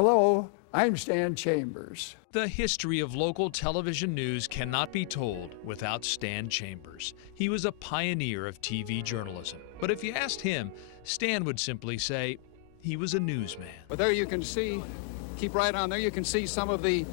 Hello, I'm Stan Chambers. The history of local television news cannot be told without Stan Chambers. He was a pioneer of TV journalism. But if you asked him, Stan would simply say he was a newsman. But there you can see, keep right on there, you can see some of the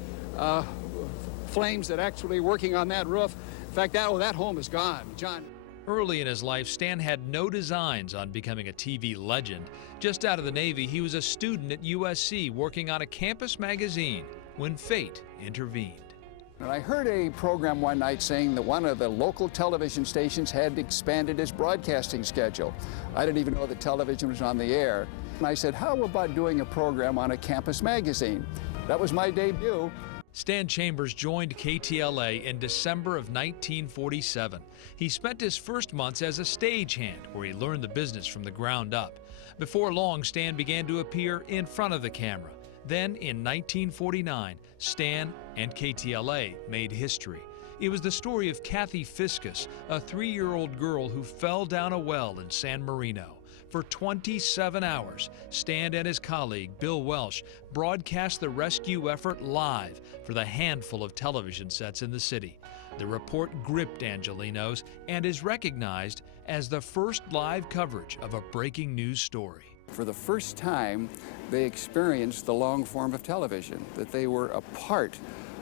flames that actually working on that roof. In fact, that home is gone. John. Early in his life, Stan had no designs on becoming a TV legend. Just out of the Navy, he was a student at USC working on a campus magazine when fate intervened. And I heard a program one night saying that one of the local television stations had expanded its broadcasting schedule. I didn't even know that television was on the air. And I said, how about doing a program on a campus magazine? That was my debut. Stan Chambers joined KTLA in December of 1947. He spent his first months as a stagehand, where he learned the business from the ground up. Before long, Stan began to appear in front of the camera. Then, in 1949, Stan and KTLA made history. It was the story of Kathy Fiscus, a 3-year-old girl who fell down a well in San Marino. For 27 hours, Stan and his colleague, Bill Welsh, broadcast the rescue effort live for the handful of television sets in the city. The report gripped Angelenos and is recognized as the first live coverage of a breaking news story. For the first time, they experienced the long form of television, that they were a part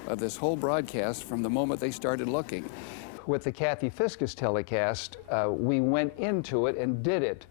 of this whole broadcast from the moment they started looking. With the Kathy Fiscus telecast, we went into it and did it.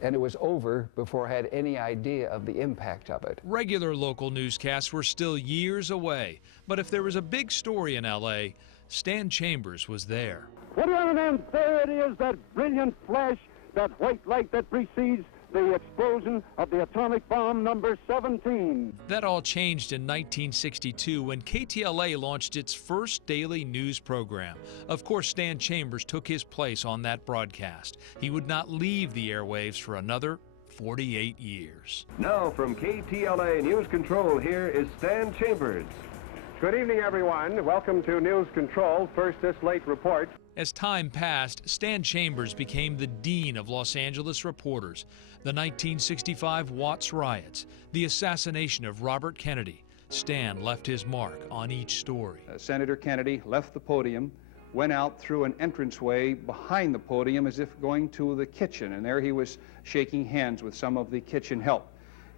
And it was over before I had any idea of the impact of it. Regular local newscasts were still years away, but if there was a big story in LA, Stan Chambers was there. What do you mean? There it is, that brilliant flash, that white light that precedes the explosion of the atomic bomb number 17. That all changed in 1962 when KTLA launched its first daily news program. Of course, Stan Chambers took his place on that broadcast. He would not leave the airwaves for another 48 years. Now from KTLA News Control, here is Stan Chambers. Good evening, everyone. Welcome to News Control. First, this late report. As time passed, Stan Chambers became the dean of Los Angeles reporters. The 1965 Watts riots, the assassination of Robert Kennedy. Stan left his mark on each story. Senator Kennedy left the podium, went out through an entranceway behind the podium as if going to the kitchen, and there he was shaking hands with some of the kitchen help.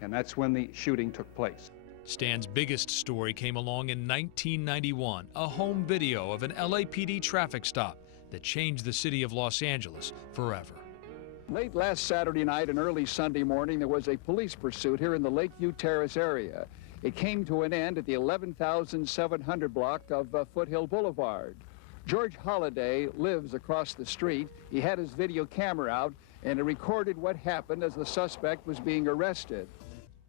And that's when the shooting took place. Stan's biggest story came along in 1991, a home video of an LAPD traffic stop that changed the city of Los Angeles forever. Late last Saturday night and early Sunday morning, there was a police pursuit here in the Lakeview Terrace area. It came to an end at the 11,700 block of Foothill Boulevard. George Holliday lives across the street. He had his video camera out, and it recorded what happened as the suspect was being arrested.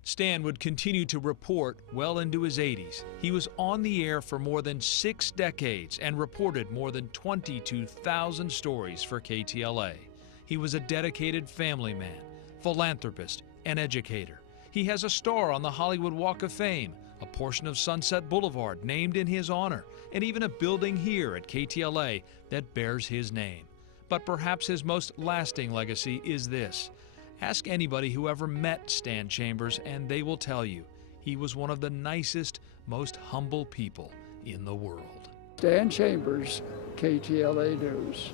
Stan would continue to report well into his 80s. He was on the air for more than 6 decades and reported more than 22,000 stories for KTLA. He was a dedicated family man, philanthropist, and educator. He has a star on the Hollywood Walk of Fame, a portion of Sunset Boulevard named in his honor, and even a building here at KTLA that bears his name. But perhaps his most lasting legacy is this. Ask anybody who ever met Stan Chambers and they will tell you he was one of the nicest, most humble people in the world. Stan Chambers, KTLA News.